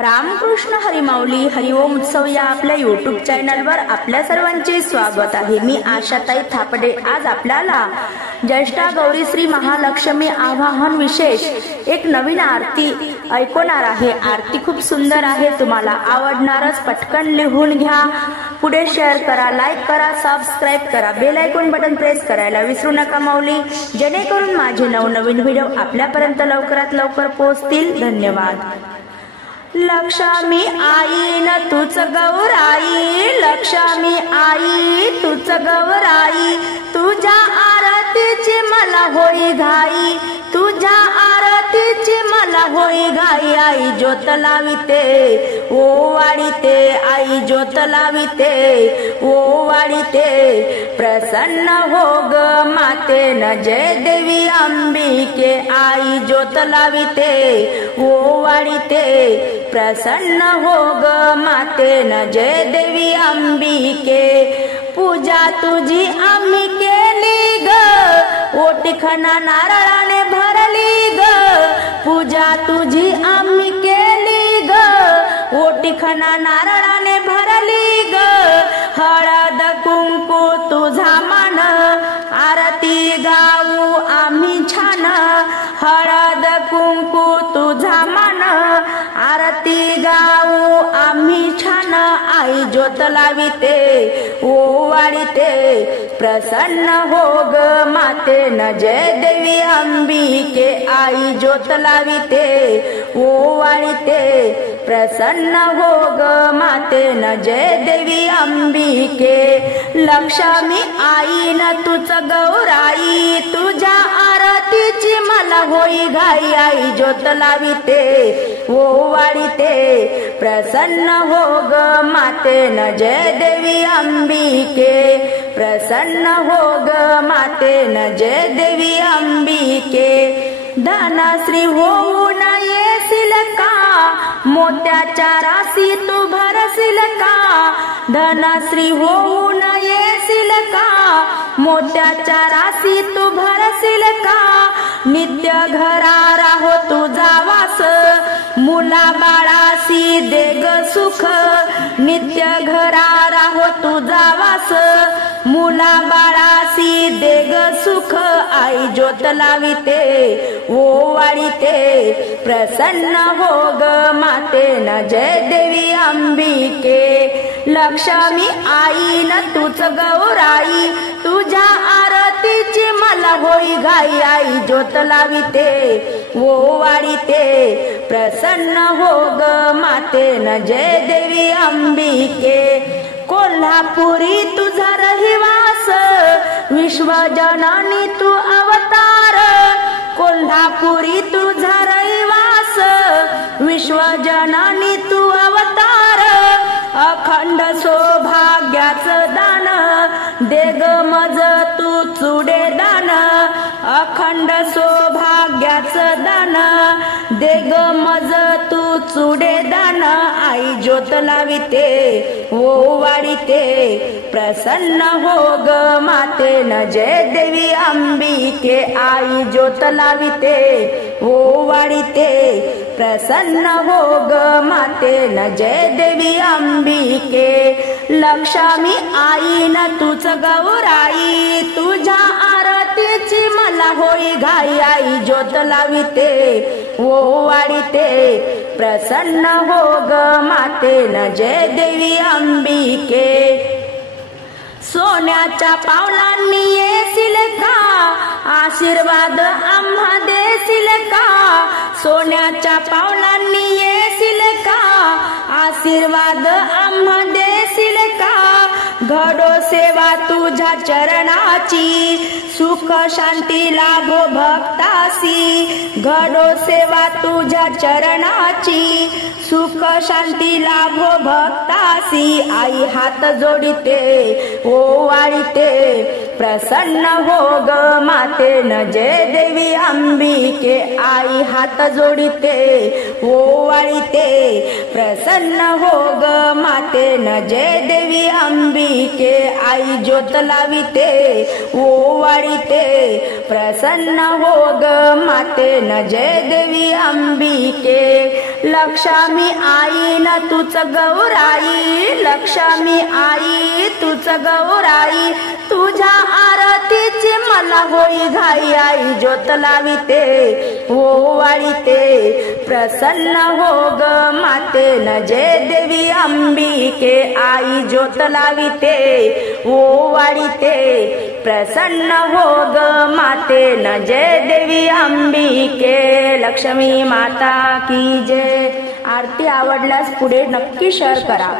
रामकृष्ण हरिमाऊली हरिओम उत्सव या आपल्या यूट्यूब चॅनलवर आपल्या सर्वांचे स्वागत आहे। मी आशाताई थापडे आज आपल्याला ज्येष्ठा गौरी श्री महालक्ष्मी आवाहन विशेष एक नवीन आरती ऐकवणार आहे। आरती खूप सुंदर आहे, तुम्हाला आवडणारच। पटकन लिहून घ्या, पुढे शेअर करा, लाईक करा, सबस्क्राइब करा, बेल आयकॉन बटन प्रेस करायला विसरू नका माऊली, जेणेकरून माझे नवनवीन व्हिडिओ आपल्यापर्यंत लवकरात लवकर पोहोचतील। धन्यवाद। लक्ष्मी आई न तूच गौराई, लक्ष्मी आई तूच गौराई, तुझ्या आरतीची मला होई घाई, तुझ्या आरतीची मला होई घाई। आई ज्योत लाविते ओ वाढीते, आई ज्योत लाविते ओ वाढीते, प्रसन्न हो ग माते न जय देवी अंबिके। आई ज्योत लाविते ओ वाढीते, प्रसन्न हो ग माते न जय देवी अंबिके। पूजा तुझी आम्ही केली ग, ओटीखना नारळाने भरली ग, पूजा तुझी आम्ही केली ग, ओटीखना नारळाने भरली ग। हळद कुंकू तुझा मान, आरती गाऊ आम्ही छान, हळद कुंकू तुझा मान, आरती गाऊ आम्ही छान। आई ज्योत लाविते ओ वाढीते, प्रसन्न हो ग माते न जय देवी अंबिके। आई ज्योत लाविते ओ वाढीते, प्रसन्न हो ग माते न जय देवी अंबिके। लक्ष्मी आई न तूच गौराई, तुझ्या आरतीची मला होई घाई। आई ज्योत लाविते ओ वाढीते, प्रसन्न हो ग माते न जय देवी अंबिके, प्रसन्न हो ग माते न जय देवी अंबिके। धनश्री होऊन येशील का, मोत्याच्या राशी तू भरशील का, धनश्री होऊन येशील का, मोत्याच्या राशी तू भरशील का। नित्य घरा राहो तुझा वास, मुला बाळासी देग सुख, नित्य घरा राहो तुझा वास, मुला बाळासी देग सुख। आई ज्योत लाविते ओ वाढीते, प्रसन्न हो ग माते न जय देवी अंबिके। लक्ष्मी आई न तूच गौराई, तुझ्या आरतीची मला होई घाई। आई ज्योत लाविते ओ वाढीते, प्रसन्न हो ग माते न जय देवी अंबिके। कोल्हापुरी तुझा रहिवास, विश्वजननी तू अवतार, कोल्हापुरी तुझा रहिवास, विश्वजननी तू अवतार। अखंड सौभाग्याचं दान, देग मज तू चुडे दान, अखंड सौभाग्याचं दान, देग मज तू चुडे दान। आई ज्योत लाविते ओ वाढीते, प्रसन्न हो ग माते न जय देवी अंबिके। आई ज्योत लाविते ओ वाढीते, प्रसन्न हो ग माते न जय देवी अंबिके। लक्ष्मी आई न तूच गौराई, तुझ्या आरतीची मला होई घाई। आई ज्योत लाविते ओ वाढीते, प्रसन्न हो ग माते न जय देवी अंबिके। सोन्याच्या पावलांनी येशील का, आशीर्वाद आम्हा देशील का, सोन्याच्या पावलांनी येशील का, आशीर्वाद आम्हा देशील का। घडो सेवा तुझ्या चरणाची, सुख शांती लाभो भक्तासी, घडो सेवा तुझ्या चरणाची, सुख शांती लाभो भक्तासी। आई हात जोडिते ओ वाढीते, प्रसन्न हो ग माते न जय देवी अंबिके आई हात जोडिते ओवाळीते प्रसन्न हो ग माते न जय देवी अंबिके आई ज्योत लाविते ओवाळीते प्रसन्न हो ग माते न जय देवी अंबिके लक्ष्मी आई न तूच गौराई लक्ष्मी आई तूच गौराई तुझ्या आरतीची मला होई घाई आई ज्योत लाविते ओवाळीते प्रसन्न हो ग माते न जय देवी अंबिके आई ज्योत लाविते ओवाळीते प्रसन्न हो ग माते न जय देवी अंबिके लक्ष्मी माता की जय। आरती आवडल्यास पुढे नक्की शेअर करा।